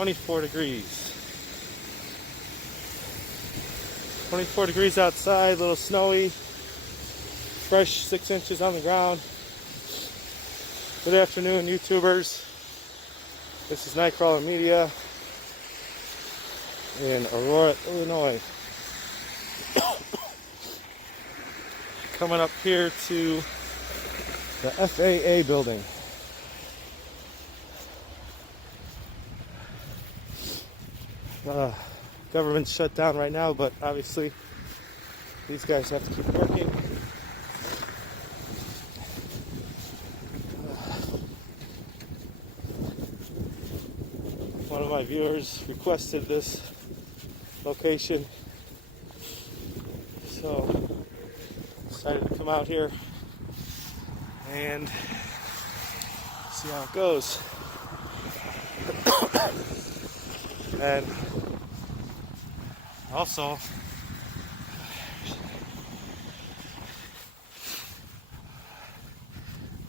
24 degrees. 24 degrees outside, a little snowy, fresh 6 inches on the ground. Good afternoon, YouTubers. This is Nightcrawler Media in Aurora, Illinois. Coming up here to the FAA building. Government's shut down right now, but obviously these guys have to keep working. One of my viewers requested this location, so decided to come out here and see how it goes. And also,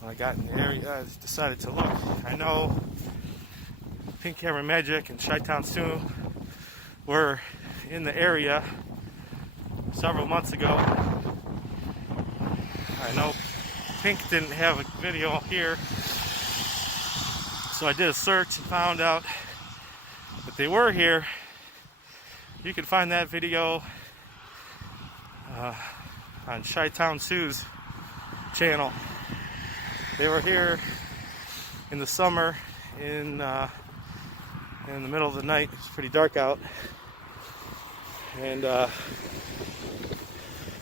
when I got in the area, I decided to look. I know Pink Camera Magic and ChiTown soon were in the area several months ago. I know Pink didn't have a video here, so I did a search and found out that they were here. You can find that video on ChiTown Sue's channel. They were here in the summer in the middle of the night. It's pretty dark out, and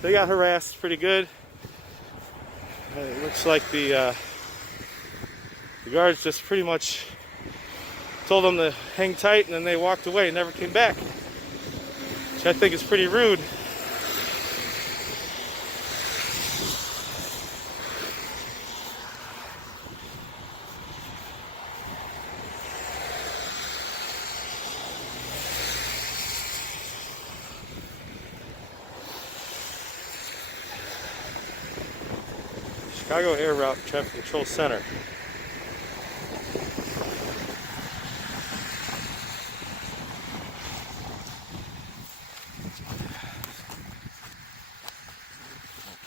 they got harassed pretty good. It looks like the guards just pretty much told them to hang tight, and then they walked away and never came back, which I think is pretty rude. Chicago Air Route Traffic Control Center.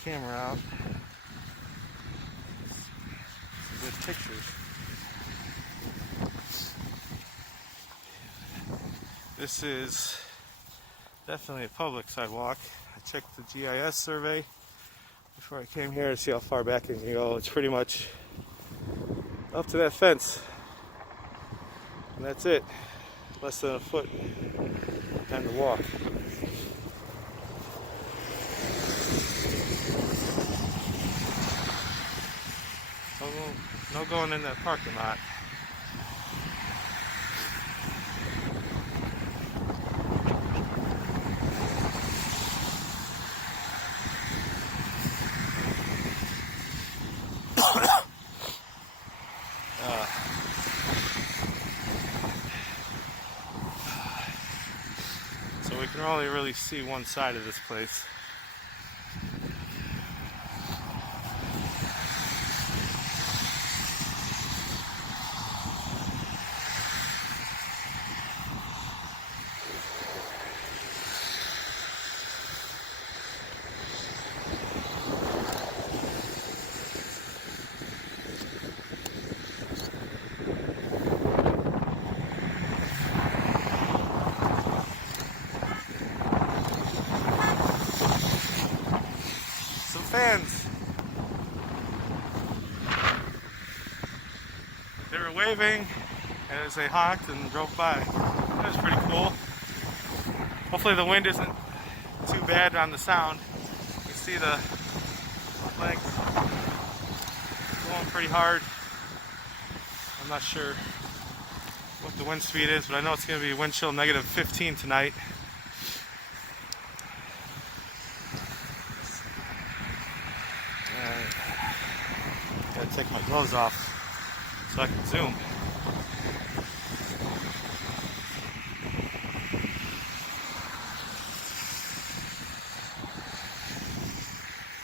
Camera out. Some good pictures. This is definitely a public sidewalk. I checked the GIS survey before I came here to see how far back it can go. It's pretty much up to that fence, and that's it. Less than a foot time to walk. No going in that parking lot. So we can only really see one side of this place. Fans. They were waving as they honked and drove by. That was pretty cool. Hopefully the wind isn't too bad on the sound. You can see the flags going pretty hard. I'm not sure what the wind speed is, but I know it's going to be wind chill negative 15 tonight. Gotta take my gloves off so I can zoom.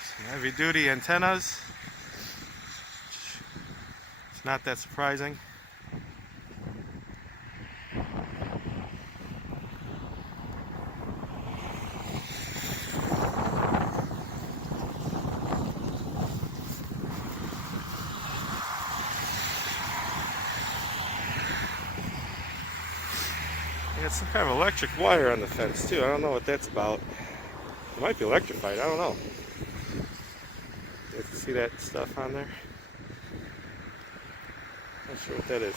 Some heavy duty antennas. It's not that surprising. got some kind of electric wire on the fence too. I don't know what that's about. It might be electrified, I don't know. You can see that stuff on there? Not sure what that is.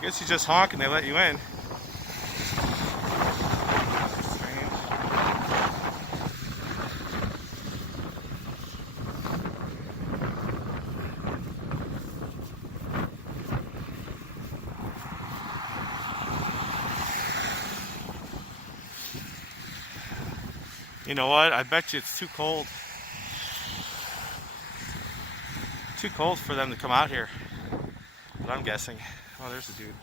I guess you just honk and they let you in. Strange. You know what? I bet you it's too cold. Too cold for them to come out here. But I'm guessing. Oh, there's a dude.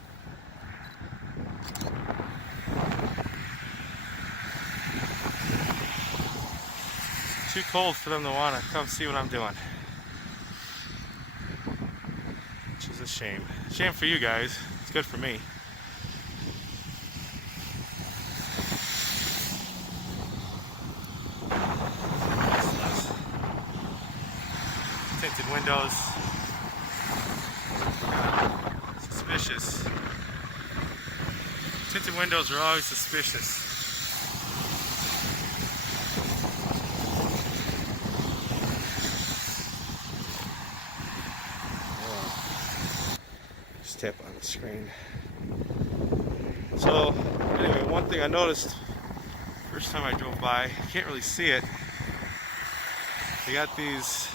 Too cold for them to want to come see what I'm doing. Which is a shame. Shame for you guys. It's good for me. Tinted windows. Suspicious. Tinted windows are always suspicious. Just tap on the screen. So, anyway, one thing I noticed first time I drove by, you can't really see it. They got these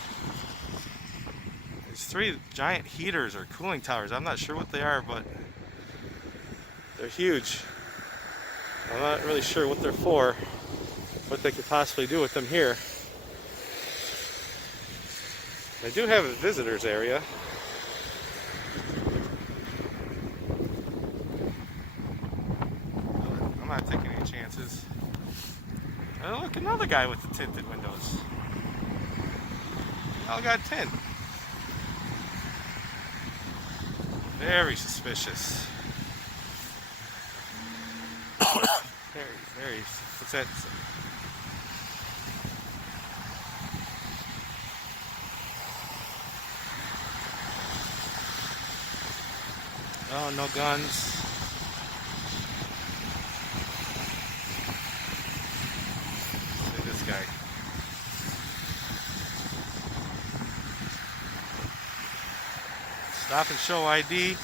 three giant heaters or cooling towers. I'm not sure what they are, but they're huge. I'm not really sure what they're for, what they could possibly do with them here. They do have a visitors area. I'm not taking any chances. Oh, look, another guy with the tinted windows. They all got tint. Very suspicious. Very. What's that? Oh, no guns. Look at this guy. Stop and show ID.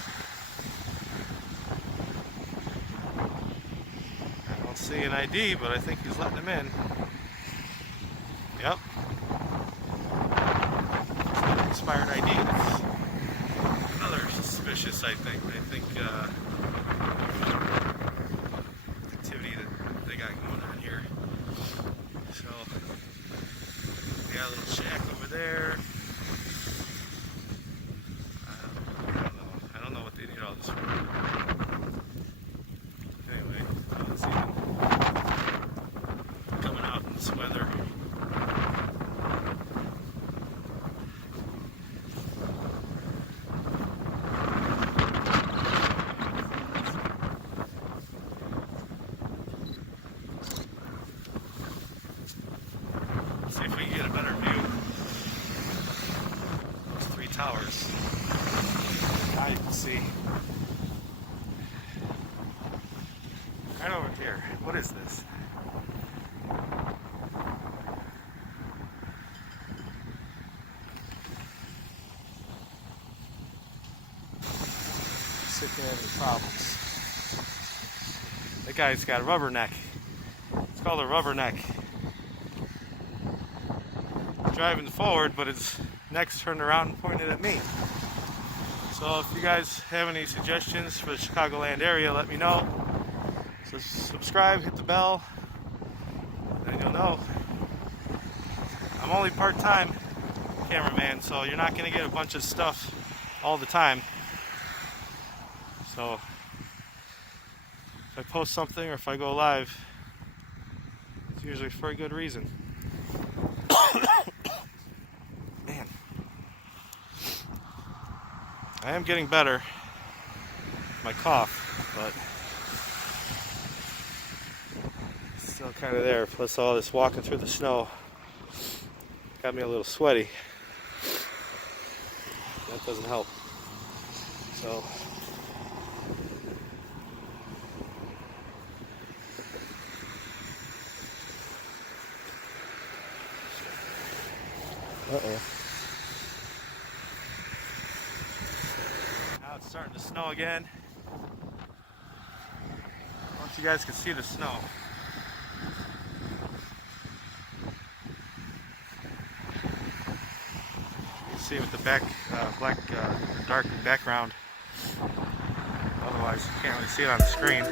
I don't see an ID, but I think he's letting him in. Yep. Expired ID. Another suspicious, I think. Activity that they got going on here. So, we got a little shack over there. Anyway, let's see. Coming out in this weather. Let's see if we can get a better view. Those three towers. Now you can see. Right over here. What is this? See if they have any problems. That guy's got a rubberneck. It's called a rubberneck. Driving forward, but his neck's turned around and pointed at me. So if you guys have any suggestions for the Chicagoland area, let me know. So subscribe, hit the bell, and you'll know. I'm only part-time cameraman, so you're not going to get a bunch of stuff all the time. So if I post something or if I go live, it's usually for a good reason. Man, I am getting better with my cough, but it's still kind of there. Plus all this walking through the snow got me a little sweaty. That doesn't help. So now it's starting to snow again. Once you guys can see the snow. You can see with the black, dark background. Otherwise, you can't really see it on the screen.